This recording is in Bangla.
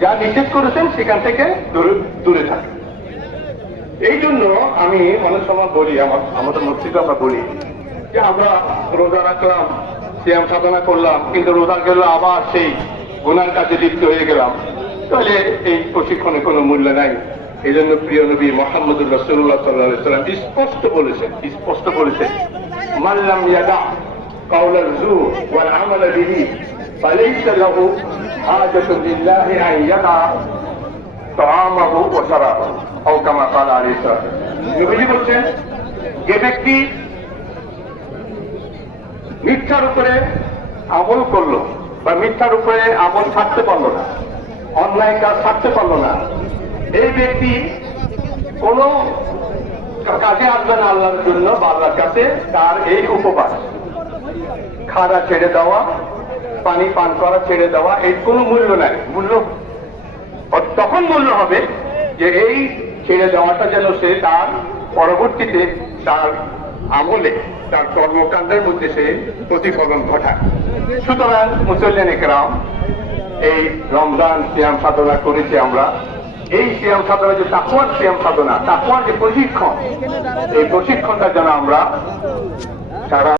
যা নিষেধ করেছেন সেখান থেকে দূরে থাকে। এই জন্য আমি অনেক সময় বলি, আমাদের মসজিদে আমরা বলি যে আমরা রোজা রাখলাম, সিয়াম সাধনা করলাম, কিন্তু রোজা গেল আবার সেই গুনার কাজে লিপ্ত হয়ে গেলাম, তাহলে এই প্রশিক্ষণে কোনো মূল্য নাই। এই জন্য প্রিয় নবী মুহাম্মদুর রাসূলুল্লাহ সাল্লাল্লাহু আলাইহি ওয়াসাল্লাম স্পষ্ট বলেছেন মান লাম ইয়াদা কাওলাল যুর ওয়াল আমাল বিহি ফালাইসা লাহু হাজাতুন লিল্লাহি আন ইয়াদা তাআমাহু ওয়া শারাবাহু আও কামা ক্বালা আলাইহিস সালাম। নবীজি বলেন, যে ব্যক্তি মিথ্যার উপরে আমল করলো বা মিথ্যার উপরে আমল ছাড়তে পারলো না, অন্যায় কাজ ছাড়তে পারলো না, এই ব্যক্তি কোন কাজে আসবে না আল্লাহর জন্য বা আল্লাহর কাছে। তার এই উপবাস, খাওয়া ছেড়ে দেওয়া, পানি পান করা ছেড়ে দেওয়া, এর কোনো মূল্য নাই। মূল্য তখন মূল্য হবে যে এই ছেড়ে দেওয়াটা যেন সে তার পরবর্তীতে তার আমলে, তার কর্মকাণ্ডের মধ্যে সে প্রতিফলন ঘটায়। সুতরাং মুসল্লিয়ান ইকরাম, এই রমজান সিয়াম সাধনা করেছি আমরা। এই সিয়াম সাধনা যে তাকওয়ার সিয়াম সাধনা, তাকওয়ার যে প্রশিক্ষণ, এই প্রশিক্ষণটা যেন আমরা সারা